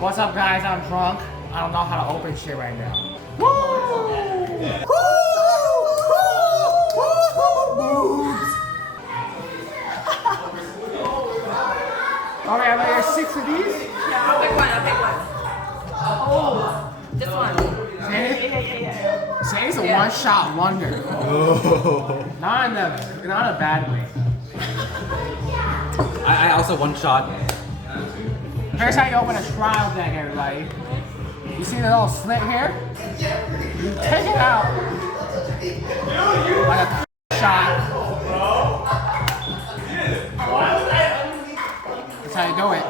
What's up, guys? I'm drunk. I don't know how to open shit right now. Woo! Alright, I'm gonna get 6 of these. Yeah, I'll pick one. Oh, this one. Yeah. Say's a one-shot wonder. Not in a bad way. I also one shot. Here's how you open a trial deck, everybody. You see the little slit here? You take it out like a shot. That's how you do it.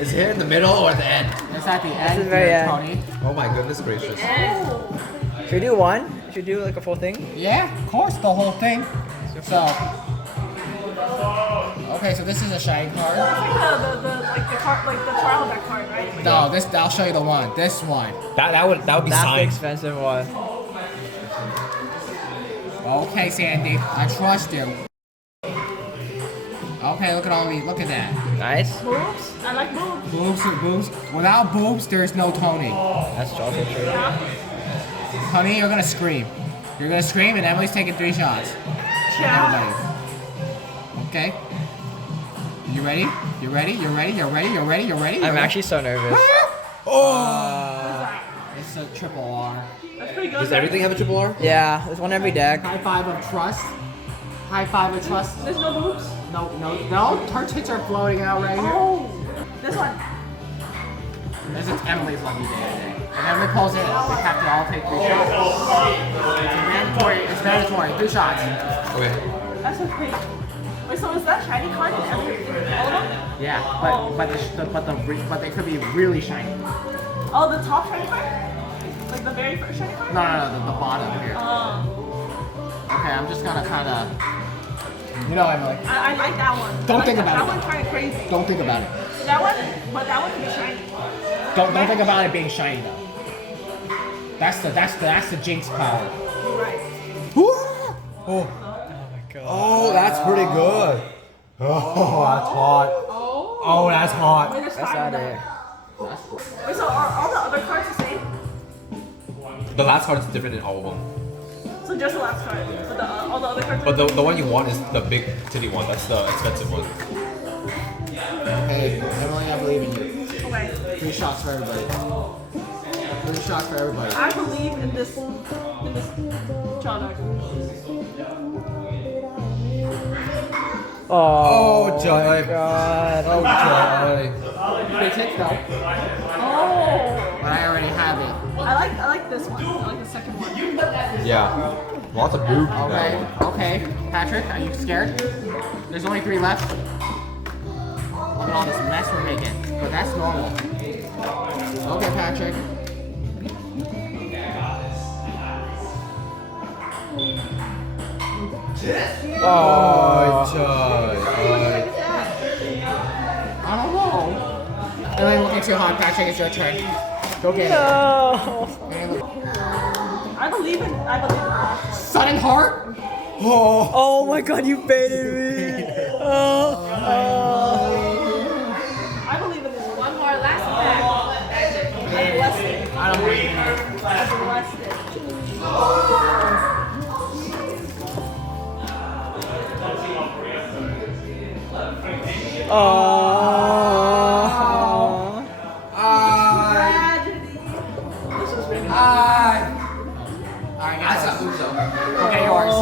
Is it here in the middle or at the end? It's at the end, the very end. Tony. Oh my goodness gracious. Should we do one? Should we do like a full thing? Yeah, of course, the whole thing. So, okay, so this is a shiny card. Like the trial deck card, right? No, this I'll show you the one. This one. That would be That's the signed. expensive one. Okay, Sandy, I trust you. Okay, look at all these. Look at that. Nice. Boobs? I like boobs. Boobs. Without boobs, there's no Tony. That's chocolate tree. Honey, you're gonna scream. You're gonna scream, and Emily's taking 3 shots. Yeah. Everybody. Okay. You ready? You ready? I'm actually so nervous. It's a triple R. That's pretty good. Does everything have a triple R? Yeah, there's one every deck. High five of trust. High five of trust. There's no boobs? No. Her tits are floating out right here. Oh, this one. This is Emily's lucky day today. And Emily pulls in. We have to all take 3 shots. It's mandatory. 3 shots. Okay. That's okay. Wait, so is that shiny card in all of them? Yeah, but they could be really shiny. Oh, the top shiny card? Like the very first shiny card? No, the bottom here. Okay, I'm just gonna kind of, Emily. I like that one. Don't I like think that. about That it. one's kind of crazy. Don't think about it. That one, but that one can be shiny. Don't think about it being shiny though. That's the jinx power. You're right. Oh. Oh, that's pretty good. Oh, that's hot. Oh, that's hot. Wait, there's That's five not of it. them. Wait, so are all the other cards the same? The last card is different in all of them. So just the last card, but all the other cards. But the one you want is the big titty one. That's the expensive one. Hey, Emily, I believe in you. Okay. 3 shots for everybody. 3 shots for everybody. I believe in this product. Oh, Joy. God. Oh, Joy. Big hits though. Oh. But I already have it. I like this one. I like the second one. Yeah. Lots of boob. Okay. Patrick, are you scared? There's only 3 left. Look at all this mess we're making. But that's normal. Okay, Patrick. Oh, Joy. I don't know. Emily, looking too hot. Patrick, it's your turn. Go get it. No. I believe in Sudden heart? Oh my God, you baited me. I believe in this one more last pack. I blessed it. I don't believe in it. I blessed it. Tragedy. This was pretty good. Alright, okay, yours.